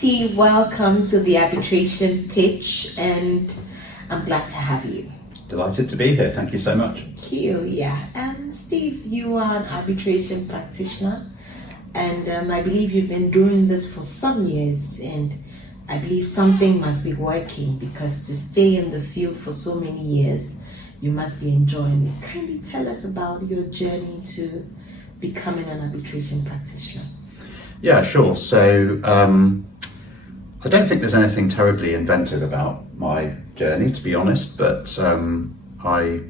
Steve, welcome to the Arbitration Pitch, and I'm glad to have you. Delighted to be here. Thank you so much. Thank you. Yeah. Steve, you are an arbitration practitioner, and I believe you've been doing this for some years, and I believe something must be working, because to stay in the field for so many years, you must be enjoying it. Kindly tell us about your journey to becoming an arbitration practitioner. Yeah, sure. So I don't think there's anything terribly inventive about my journey, to be honest, but I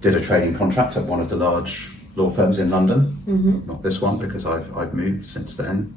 did a training contract at one of the large law firms in London, not this one because I've moved since then.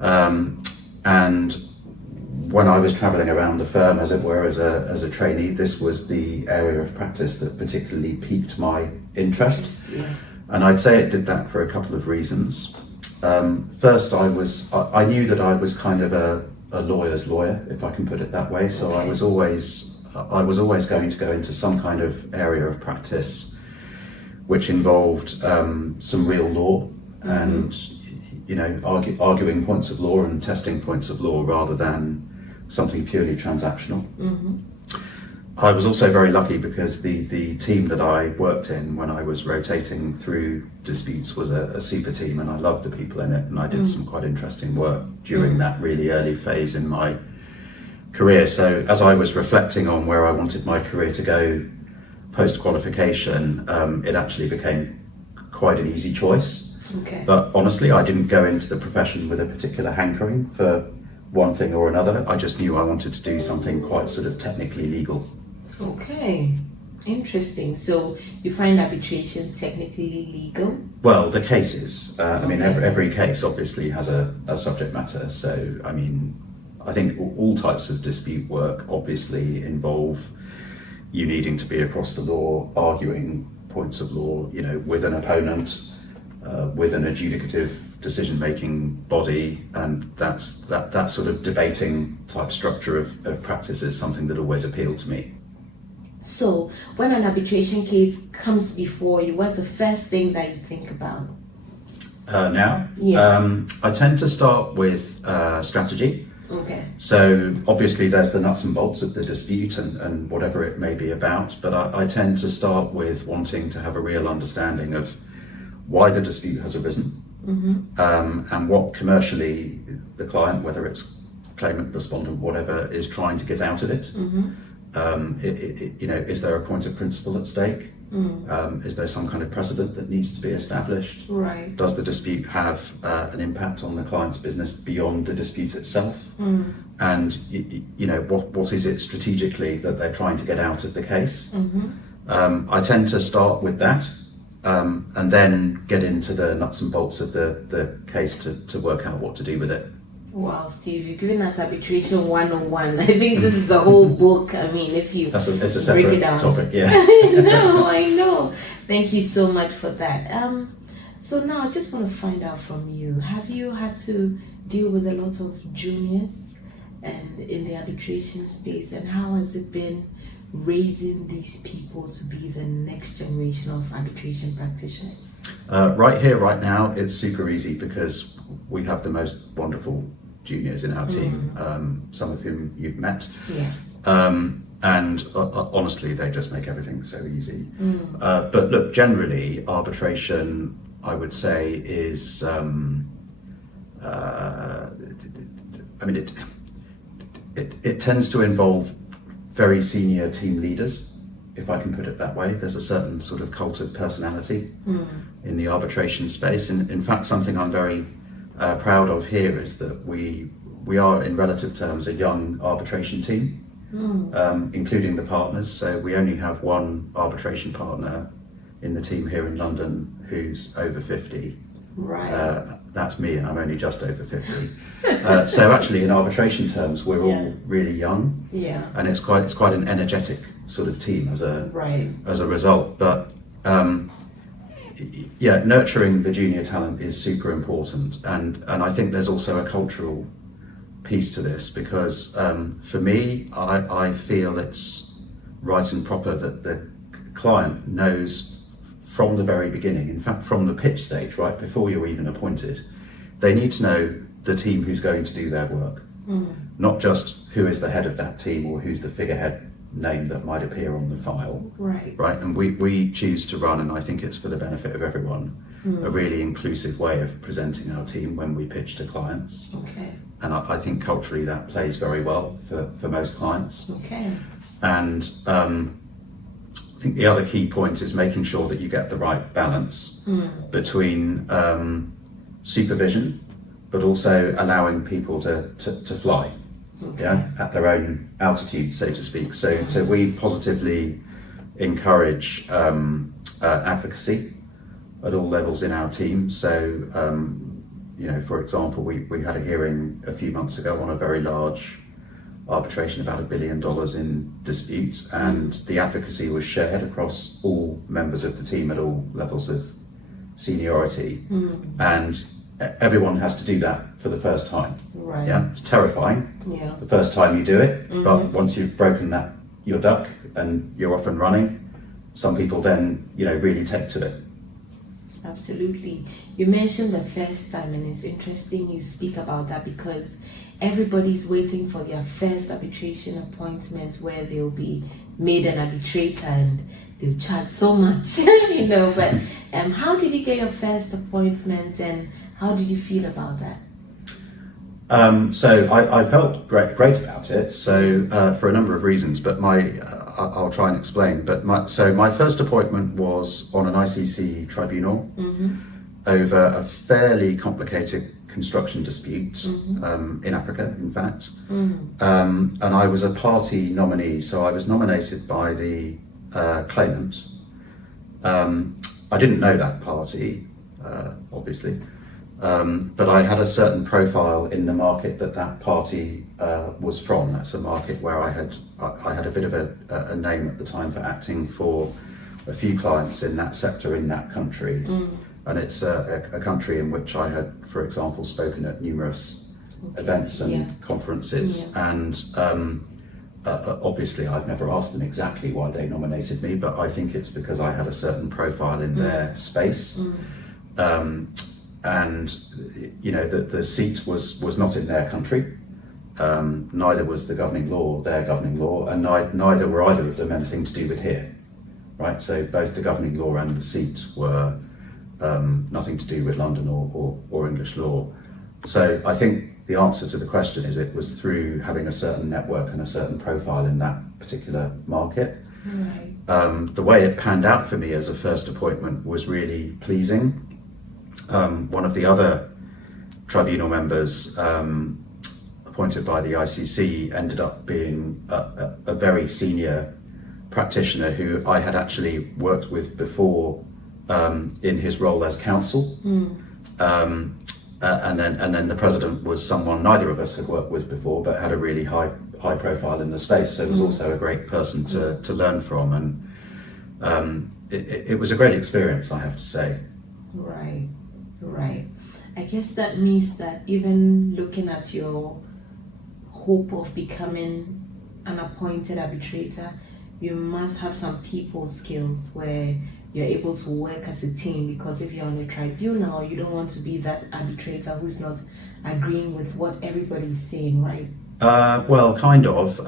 And when I was travelling around the firm, as it were, as a trainee, this was the area of practice that particularly piqued my interest. Yeah. And I'd say it did that for a couple of reasons. First, I knew that I was kind of a lawyer's lawyer, if I can put it that way. So okay. I was always going to go into some kind of area of practice which involved some real law and arguing points of law and testing points of law rather than something purely transactional. I was also very lucky because the team that I worked in when I was rotating through disputes was a super team, and I loved the people in it, and I did some quite interesting work during that really early phase in my career. So as I was reflecting on where I wanted my career to go post-qualification, it actually became quite an easy choice. Okay. But honestly, I didn't go into the profession with a particular hankering for one thing or another. I just knew I wanted to do something quite sort of technically legal. Okay, interesting. So you find arbitration technically legal? Well, the cases. I mean, every case obviously has a subject matter. So, I mean, I think all types of dispute work obviously involve you needing to be across the law, arguing points of law, with an opponent, with an adjudicative decision-making body, and that sort of debating type structure of practice is something that always appealed to me. So when an arbitration case comes before you, what's the first thing that you think about? Now? Yeah. I tend to start with strategy. Okay. So obviously there's the nuts and bolts of the dispute and whatever it may be about, but I tend to start with wanting to have a real understanding of why the dispute has arisen, and what commercially the client, whether it's claimant, respondent, whatever, is trying to get out of it. Is there a point of principle at stake? Is there some kind of precedent that needs to be established? Right. Does the dispute have an impact on the client's business beyond the dispute itself? And what is it strategically that they're trying to get out of the case? I tend to start with that, and then get into the nuts and bolts of the case to work out what to do with it. Wow, Steve, you're giving us arbitration 101. I think this is a whole book. I mean, if you it's a break separate it down. topic, yeah. I know. Thank you so much for that. So now I just want to find out from you, have you had to deal with a lot of juniors and in the arbitration space, and how has it been raising these people to be the next generation of arbitration practitioners? Right here, right now, it's super easy because we have the most wonderful juniors in our team, some of whom you've met. Yes. And honestly, they just make everything so easy. But look, generally, arbitration, I would say, is, it tends to involve very senior team leaders, if I can put it that way. There's a certain sort of cult of personality in the arbitration space. And in fact, something I'm very proud of here is that we are, in relative terms, a young arbitration team, including the partners. So we only have one arbitration partner in the team here in London who's over 50. Right. That's me, and I'm only just over 50. So actually, in arbitration terms, we're all really young. Yeah. And it's quite an energetic sort of team as a result. But nurturing the junior talent is super important, and I think there's also a cultural piece to this, because for me, I feel it's right and proper that the client knows from the very beginning, in fact from the pitch stage, right before you're even appointed, they need to know the team who's going to do their work, not just who is the head of that team or who's the figurehead name that might appear on the file. Right. And we choose to run, and I think it's for the benefit of everyone, a really inclusive way of presenting our team when we pitch to clients. Okay. And I think culturally that plays very well for most clients. Okay. And I think the other key point is making sure that you get the right balance between supervision, but also allowing people to fly, at their own altitude, so to speak. So we positively encourage advocacy at all levels in our team. So, for example, we had a hearing a few months ago on a very large arbitration, about $1 billion in disputes, and the advocacy was shared across all members of the team at all levels of seniority, and everyone has to do that for the first time. Right. Yeah, it's terrifying. Yeah. The first time you do it, but once you've broken your duck and you're off and running, some people then really take to it. Absolutely. You mentioned the first time, and it's interesting you speak about that because everybody's waiting for their first arbitration appointment where they'll be made an arbitrator and they'll charge so much, but how did you get your first appointment and how did you feel about that? So I felt great about it. So for a number of reasons, but I'll try and explain. But my first appointment was on an ICC tribunal over a fairly complicated construction dispute in Africa, in fact. And I was a party nominee, so I was nominated by the claimant. I didn't know that party, obviously. But I had a certain profile in the market that party was from. That's a market where I had a bit of a name at the time for acting for a few clients in that sector in that country. And it's a country in which I had, for example, spoken at numerous events and conferences. And obviously I've never asked them exactly why they nominated me, but I think it's because I had a certain profile in their space. And the seat was not in their country, neither was the governing law their governing law, and neither were either of them anything to do with here, right? So both the governing law and the seat were nothing to do with London or English law. So I think the answer to the question is it was through having a certain network and a certain profile in that particular market. Right. The way it panned out for me as a first appointment was really pleasing. One of the other tribunal members appointed by the ICC ended up being a very senior practitioner who I had actually worked with before in his role as counsel. And then the president was someone neither of us had worked with before, but had a really high profile in the space. So it was also a great person to learn from, and it was a great experience, I have to say. Right. I guess that means that even looking at your hope of becoming an appointed arbitrator, you must have some people skills where you're able to work as a team, because if you're on a tribunal, you don't want to be that arbitrator who's not agreeing with what everybody's saying, right? Well, kind of.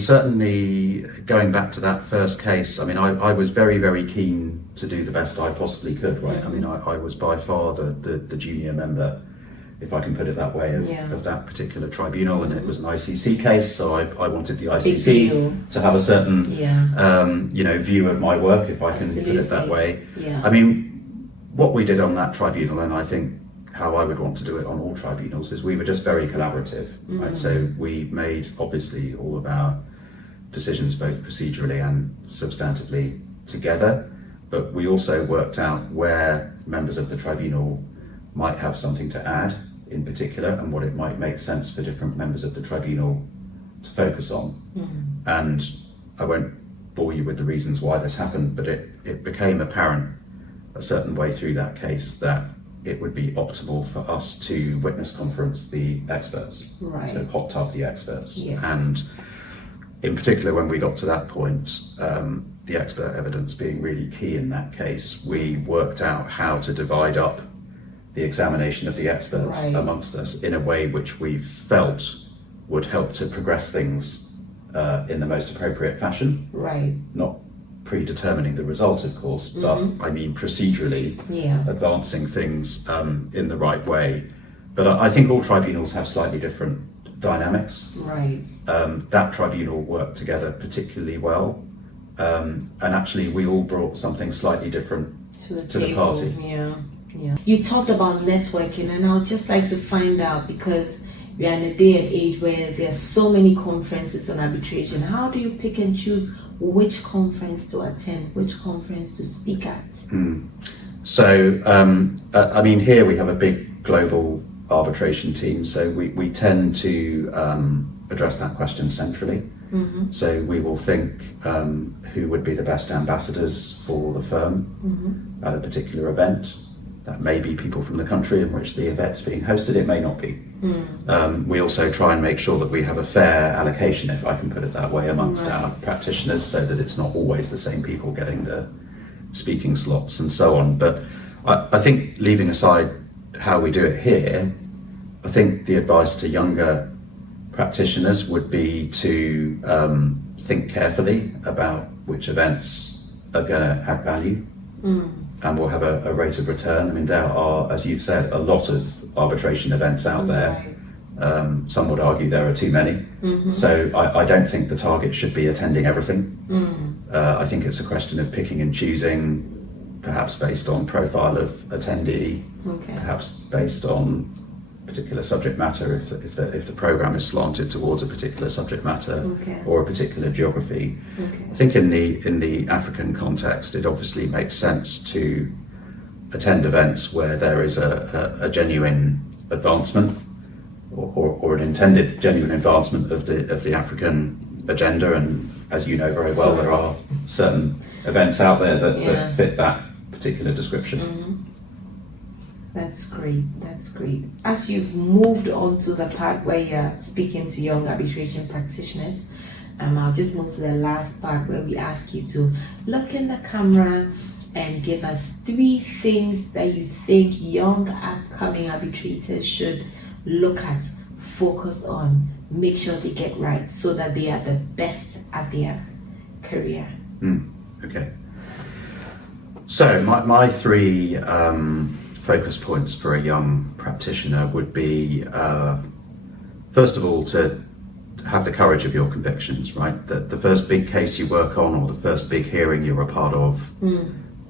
Certainly going back to that first case, I was very, very keen to do the best I possibly could, right? I was by far the junior member, if I can put it that way, of that particular tribunal, and it was an ICC case, so I wanted the ICC to have a certain, view of my work, if I can put it that way. Yeah. What we did on that tribunal, and I think how I would want to do it on all tribunals, is we were just very collaborative, right? So we made, obviously, all of our decisions both procedurally and substantively together, but we also worked out where members of the tribunal might have something to add in particular, and what it might make sense for different members of the tribunal to focus on. And I won't bore you with the reasons why this happened, but it became apparent a certain way through that case that it would be optimal for us to witness conference the experts, right? So hot tub the experts. And in particular, when we got to that point, the expert evidence being really key in that case, we worked out how to divide up the the examination of the experts Right. amongst us in a way which we felt would help to progress things in the most appropriate fashion. Right. Not predetermining the result, of course, but I mean procedurally Yeah. advancing things in the right way. But I think all tribunals have slightly different dynamics. Right. That tribunal worked together particularly well, and actually we all brought something slightly different To the to the table. party. Yeah. Yeah. You talked about networking, and I'd just like to find out, because we are in a day and age where there are so many conferences on arbitration. How do you pick and choose which conference to attend, which conference to speak at? So, I mean, here we have a big global arbitration team, so we tend to address that question centrally. So we will think who would be the best ambassadors for the firm at a particular event. That may be people from the country in which the event's being hosted, it may not be. We also try and make sure that we have a fair allocation, if I can put it that way, amongst our practitioners, so that it's not always the same people getting the speaking slots and so on. But I think, leaving aside how we do it here, I think the advice to younger practitioners would be to think carefully about which events are going to add value and will have a rate of return. I mean, there are, as you've said, a lot of arbitration events out there. Some would argue there are too many. So I don't think the target should be attending everything. I think it's a question of picking and choosing, perhaps based on profile of attendee, perhaps based on particular subject matter, if the program is slanted towards a particular subject matter or a particular geography. I think in the African context, it obviously makes sense to attend events where there is a genuine advancement or an intended genuine advancement of the African agenda. And as you know very well, there are certain events out there that fit that particular description. That's great. That's great. As you've moved on to the part where you're speaking to young arbitration practitioners, I'll just move to the last part where we ask you to look in the camera and give us 3 things that you think young upcoming arbitrators should look at, focus on, make sure they get right, so that they are the best at their career. Okay. So my 3 focus points for a young practitioner would be, first of all, to have the courage of your convictions, right? The first big case you work on, or the first big hearing you're a part of,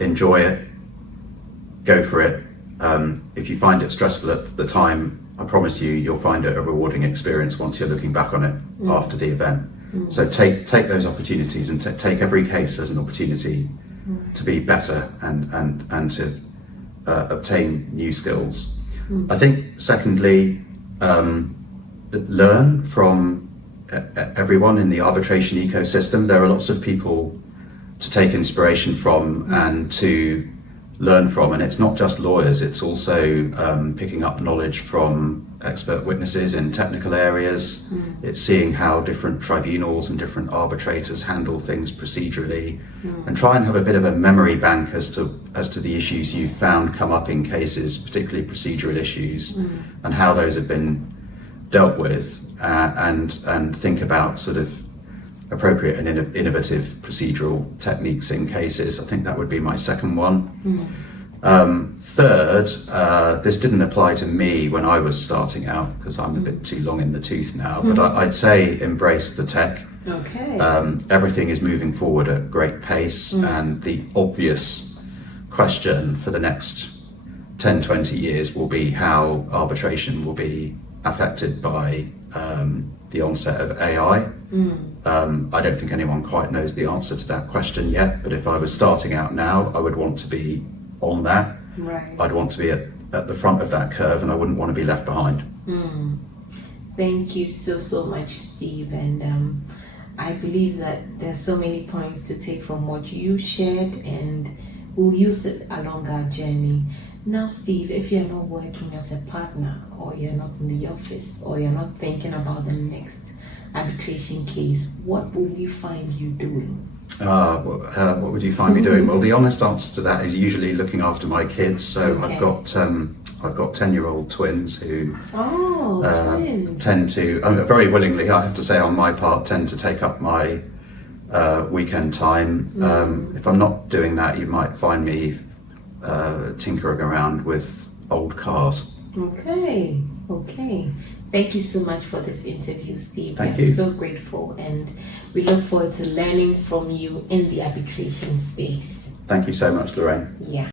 enjoy it, go for it. If you find it stressful at the time, I promise you'll find it a rewarding experience once you're looking back on it after the event. So take those opportunities and take every case as an opportunity to be better and to obtain new skills. I think, secondly, learn from everyone in the arbitration ecosystem. There are lots of people to take inspiration from and to learn from, and it's not just lawyers, it's also picking up knowledge from expert witnesses in technical areas. It's seeing how different tribunals and different arbitrators handle things procedurally, and try and have a bit of a memory bank as to the issues you've found come up in cases, particularly procedural issues, and how those have been dealt with, and think about sort of appropriate and innovative procedural techniques in cases. I think that would be my second one. Third, this didn't apply to me when I was starting out, because I'm a bit too long in the tooth now, but I'd say embrace the tech. Everything is moving forward at great pace, and the obvious question for the next 10-20 years will be how arbitration will be affected by the onset of AI. I don't think anyone quite knows the answer to that question yet, but if I was starting out now, I would want to be on that. I'd want to be at the front of that curve, and I wouldn't want to be left behind. Thank you so much, Steve. And I believe that there's so many points to take from what you shared, and we'll use it along our journey. Now, Steve, if you're not working as a partner, or you're not in the office, or you're not thinking about the next arbitration case, what will you find you doing? What would you find me doing? Well, the honest answer to that is usually looking after my kids. So I've got I've got 10-year-old twins who Twins. tend to, very willingly, I have to say on my part, tend to take up my weekend time. If I'm not doing that, you might find me tinkering around with old cars. Okay. Thank you so much for this interview, Steve. Thank We're you. so grateful, and we look forward to learning from you in the arbitration space. Thank you so much, Lauraine. Yeah.